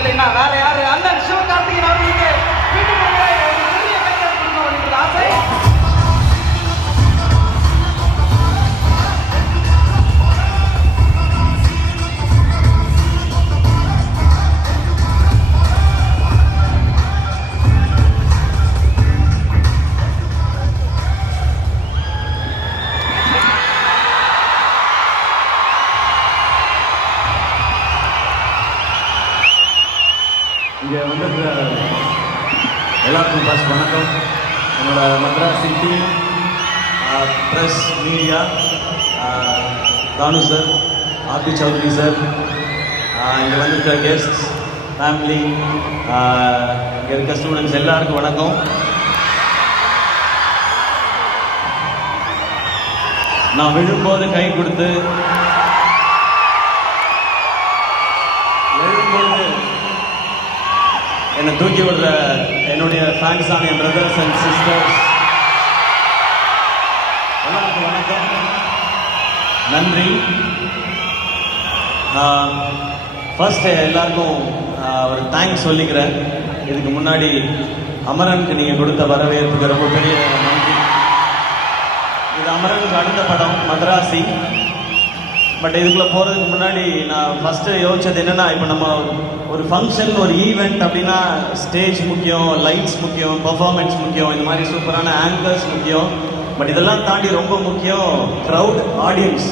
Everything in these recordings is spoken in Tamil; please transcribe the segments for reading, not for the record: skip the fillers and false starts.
இல்லைன்னா வேற யாரு அண்ணன் சிவகார்த்திகேயன் அவர்களுக்கு மீண்டும் ஒரு முறை ஒரு பெரிய கைத்தட்டல் கொடுக்க வேண்டியது ஆசை. இங்கே வந்திருக்கிற எல்லாருக்கும் ஃபர்ஸ்ட் வணக்கம். என்னோட மദ്രാസ് டீம், ப்ரெஸ், மீடியா, தானு சார், ஆர்பி சௌத்ரி சார், இங்கே வந்திருக்கிற கெஸ்ட்ஸ், ஃபேமிலி, இங்கே இருக்க ஸ்டூடெண்ட்ஸ் எல்லாருக்கும் வணக்கம். நான் விழும்போது கை கொடுத்து எழும்போது என்னை தூக்கி விடுற என்னுடைய ஃபேன்ஸான என் பிரதர்ஸ் அண்ட் சிஸ்டர்ஸ் எல்லாருக்கும் வணக்கம், நன்றி. ஃபர்ஸ்ட் எல்லாருக்கும் ஒரு தேங்க்ஸ் சொல்லிக்கிறேன். இதுக்கு முன்னாடி அமரனுக்கு நீங்கள் கொடுத்த வரவேற்புக்கு ரொம்ப பெரிய நன்றி. இது அமரனுக்கு அடுத்த படம் மதராசி. பட் இதுக்குள்ளே போகிறதுக்கு முன்னாடி நான் ஃபஸ்ட்டு யோசிச்சது என்னென்னா, இப்போ நம்ம ஒரு ஃபங்க்ஷன், ஒரு ஈவெண்ட் அப்படின்னா ஸ்டேஜ் முக்கியம், லைட்ஸ் முக்கியம், பர்ஃபார்மன்ஸ் முக்கியம், இந்த மாதிரி சூப்பரான ஆங்கர்ஸ் முக்கியம். பட் இதெல்லாம் தாண்டி ரொம்ப முக்கியம் க்ரௌட், ஆடியன்ஸ்.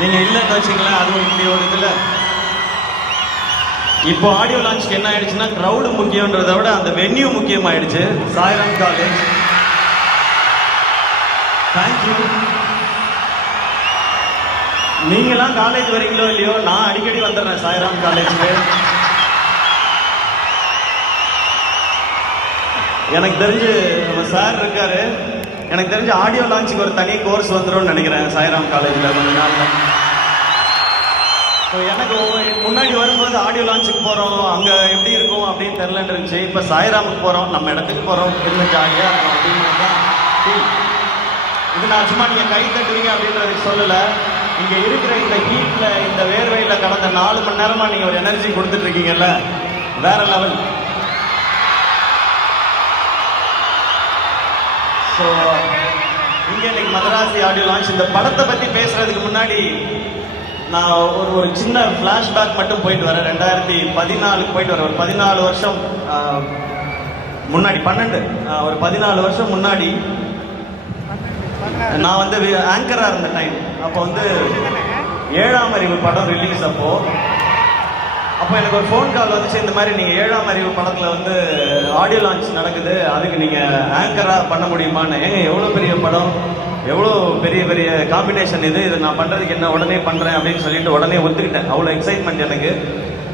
நீங்கள் இல்லைன்னு வச்சுங்களேன், அதுவும் இப்படி ஒரு இதில் இப்போ ஆடியோ லான்ச்சுக்கு என்ன ஆயிடுச்சுன்னா, க்ரௌடு முக்கியன்றதை விட அந்த வென்யூ முக்கியமாயிடுச்சு. Sairam college, thank you. நீங்களாம் காலேஜ் வரீங்களோ இல்லையோ, நான் அடிக்கடி வந்துடுறேன் சாய்ராம் காலேஜுக்கு. எனக்கு தெரிஞ்சு நம்ம சார் இருக்காரு, எனக்கு தெரிஞ்சு ஆடியோ லான்ச்சுக்கு ஒரு தனி கோர்ஸ் வந்துடும் நினைக்கிறேன் சாய்ராம் காலேஜில் கொஞ்ச நாள்ல. ஸோ எனக்கு முன்னாடி வரும்போது ஆடியோ லான்ச்சுக்கு போகிறோம், அங்கே எப்படி இருக்கும் அப்படின்னு தெரிலன்னு இருந்துச்சு. இப்போ சாய்ராமுக்கு போகிறோம், நம்ம இடத்துக்கு போகிறோம், இருந்து ஜாலியாக இருக்கும் அப்படின்னு தான். இது நான் சும்மா நீங்கள் கை தட்டுவீங்க அப்படின்றது சொல்லலை. இங்கே இருக்கிற இந்த ஹீட்டில், இந்த வேர்வையில் கடந்த 4 மணி நேரமாக நீங்கள் ஒரு எனர்ஜி கொடுத்துட்டு இருக்கீங்கல்ல, வேற லெவல். ஸோ இங்கே இன்னைக்கு மதராசி ஆடியோ லான்ச். இந்த படத்தை பற்றி பேசுறதுக்கு முன்னாடி நான் ஒரு சின்ன ஃப்ளாஷ்பேக் மட்டும் போயிட்டு வரேன். 2014 போயிட்டு வரேன். ஒரு 14 வருஷம் முன்னாடி, 12 ஒரு 14 வருஷம் முன்னாடி நான் வந்து ஆங்கராக இருந்த டைம். அப்போ வந்து 7ஆம் அறிவு படம் ரிலீஸ். அப்போ எனக்கு ஒரு ஃபோன் கால் வந்துச்சு, இந்த மாதிரி நீங்கள் 7ஆம் அறிவு படத்தில் வந்து ஆடியோ லான்ச் நடக்குது, அதுக்கு நீங்கள் ஆங்கராக பண்ண முடியுமான்னு. ஏங்க எவ்வளோ பெரிய படம், எவ்வளோ பெரிய பெரிய காம்பினேஷன் இது நான் பண்ணுறதுக்கு என்ன, உடனே பண்ணுறேன் அப்படின்னு சொல்லிட்டு உடனே ஒத்துக்கிட்டேன். அவ்வளோ எக்ஸைட்மெண்ட் எனக்கு.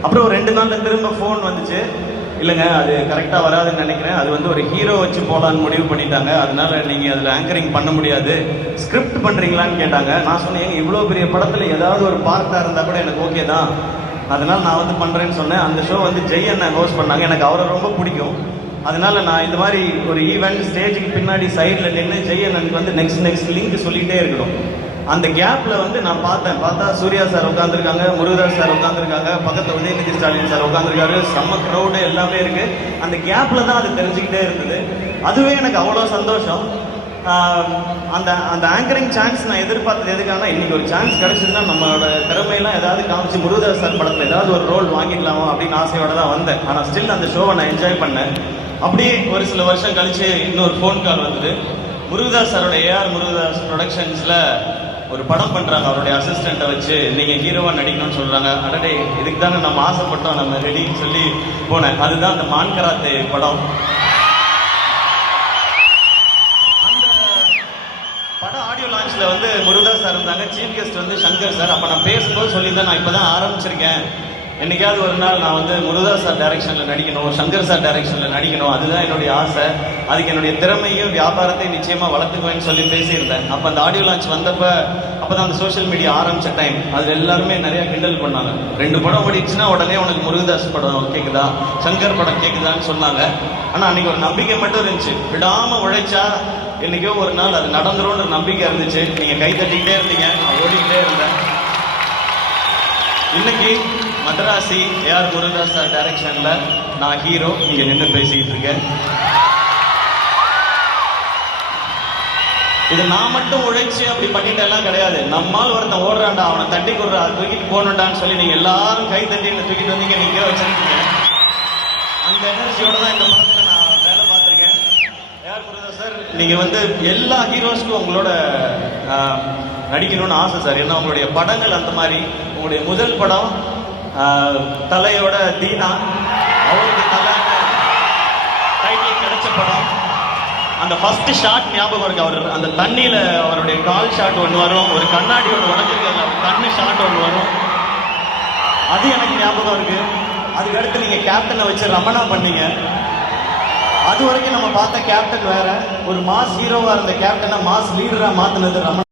அப்புறம் ஒரு 2 நாளில் திரும்ப ஃபோன் வந்துச்சு, இல்லைங்க அது கரெக்டாக வராதுன்னு நினைக்கிறேன், அது வந்து ஒரு ஹீரோ வச்சு போகலான்னு முடிவு பண்ணிட்டாங்க, அதனால நீங்கள் அதில் ஆங்கரிங் பண்ண முடியாது, ஸ்கிரிப்ட் பண்ணுறீங்களான்னு கேட்டாங்க. நான் சொன்னேன், இவ்வளோ பெரிய படத்தில் ஏதாவது ஒரு பார்ட்டாக இருந்தால் கூட எனக்கு ஓகே தான், அதனால் நான் வந்து பண்ணுறேன்னு சொன்னேன். அந்த ஷோ வந்து ஜெய் அண்ணன் ஹோஸ்ட் பண்ணாங்க, எனக்கு அவரை ரொம்ப பிடிக்கும். அதனால நான் இந்த மாதிரி ஒரு ஈவெண்ட் ஸ்டேஜுக்கு பின்னாடி சைடில் நின்று ஜெய் அண்ணனுக்கு வந்து நெக்ஸ்ட் லிங்க் சொல்லிகிட்டே இருக்கணும். அந்த கேப்பில் வந்து நான் பார்த்தா சூர்யா சார் உட்காந்துருக்காங்க, முருகதாஸ் சார் உட்காந்துருக்காங்க, பக்கத்தில் உதயநிதி ஸ்டாலின் சார் உட்காந்துருக்காரு, செம்ம க்ரௌடு எல்லாமே இருக்குது. அந்த கேப்பில் தான் அது தெரிஞ்சுக்கிட்டே இருந்தது. அதுவே எனக்கு அவ்வளோ சந்தோஷம். அந்த ஆங்கரிங் சான்ஸ் நான் எதிர்பார்த்தது எதுக்கான, இன்னைக்கு ஒரு சான்ஸ் கிடைச்சிருந்தா நம்மளோட திறமையெல்லாம் ஏதாவது காமிச்சு முருகதாஸ் சார் படத்தில் ஏதாவது ஒரு ரோல் வாங்கிடலாமா அப்படின்னு ஆசையோட தான் வந்தேன். ஆனால் ஸ்டில் அந்த ஷோவை நான் என்ஜாய் பண்ணேன். அப்படியே ஒரு சில வருஷம் கழிச்சு இன்னொரு ஃபோன் கால் வந்தது. முருகதாஸ் சாரோட ஏஆர் முருகதாஸ் ப்ரொடக்ஷன்ஸில் ஒரு படம் பண்ணுறாங்க, அவருடைய அசிஸ்டண்ட்டை வச்சு நீங்கள் ஹீரோவாக நடிக்கணும்னு சொல்கிறாங்க. அடடே இதுக்கு தானே நம்ம ஆசைப்பட்டோம், நம்ம ரெடின்னு சொல்லி போனேன். அதுதான் அந்த மான்கராத்தே படம். அந்த படம் ஆடியோ லான்ச்சில் வந்து முருகதாஸ் சார் இருந்தாங்க, சீஃப் கெஸ்ட் வந்து சங்கர் சார். அப்போ நான் பேசும்போது சொல்லியிருந்தேன், நான் இப்போ தான் ஆரம்பிச்சிருக்கேன், என்னைக்காவது ஒரு நாள் நான் வந்து முருகதாஸ் சார் டைரக்ஷனில் நடிக்கணும், சங்கர் சார் டைரக்ஷனில் நடிக்கணும், அதுதான் என்னுடைய ஆசை, அதுக்கு என்னுடைய திறமையும் வியாபாரத்தையும் நிச்சயமாக வளர்த்துக்குவேன்னு சொல்லி பேசியிருந்தேன். அப்போ அந்த ஆடியோ லான்ச் வந்தப்போ, அப்போ தான் அந்த சோஷியல் மீடியா ஆரம்பித்த டைம், அதில் எல்லாருமே நிறையா கிண்டல் பண்ணாங்க. 2 படம் ஓடிச்சுன்னா உடனே உனக்கு முருகதாஸ் படம் கேட்குதா, சங்கர் படம் கேட்குதான்னு சொன்னாங்க. ஆனால் அன்றைக்கி ஒரு நம்பிக்கை மட்டும் இருந்துச்சு, விடாமல் உழைச்சா என்றைக்கோ ஒரு நாள் அது நடந்துரும்ன்ற நம்பிக்கை இருந்துச்சு. நீங்கள் கை தட்டிக்கிட்டே இருந்தீங்க, நான் ஓடிக்கிட்டே இருந்தேன். இன்னைக்கு மதராசி ஏஆர் முருகதாஸ் சார் டைரக்ஷன்ல நான் ஹீரோ இங்க நின்று பேசிட்டு இருக்கேன். இது நான் மட்டும் உழைச்சு அப்படி பண்ணிட்டு எல்லாம் கிடையாது. நம்மால் ஒருத்தன் ஓடுறான்டா, அவனை தட்டி கொடுறா, தூக்கிட்டு போகணுண்டான்னு சொல்லி நீங்க எல்லாரும் கை தட்டி என்ன தூக்கிட்டு வந்தீங்க, நீங்க வச்சிருக்கீங்க. அந்த எனர்ஜியோட தான் இந்த படத்துல நான் வேலை பார்த்திருக்கேன். ஏஆர் முருகதாஸ் சார், நீங்க வந்து எல்லா ஹீரோஸ்க்கும் உங்களோட நடிக்கணும்னு ஆசை சார். ஏன்னா உங்களுடைய படங்கள் அந்த மாதிரி. உங்களுடைய முதல் படம் தலையோட தீனா, அவருக்கு தலையான டைட்டில் கிடைச்ச படம். அந்த ஃபர்ஸ்ட் ஷாட் ஞாபகம் இருக்கு. அவர் அந்த தண்ணியில அவருடைய கால் ஷாட் ஒன்று வரும், ஒரு கண்ணாடி ஒன்று உடஞ்சிருக்காங்க, அவர் கண்ணு ஷாட் ஒன்று வரும், அது எனக்கு ஞாபகம் இருக்கு. அதுக்கடுத்து நீங்க கேப்டனை வச்சு ரமணா பண்ணீங்க. அது வரைக்கும் நம்ம பார்த்த கேப்டன் வேற. ஒரு மாஸ் ஹீரோவா இருந்த கேப்டனை மாஸ் லீடரா மாத்தினது ரமணா.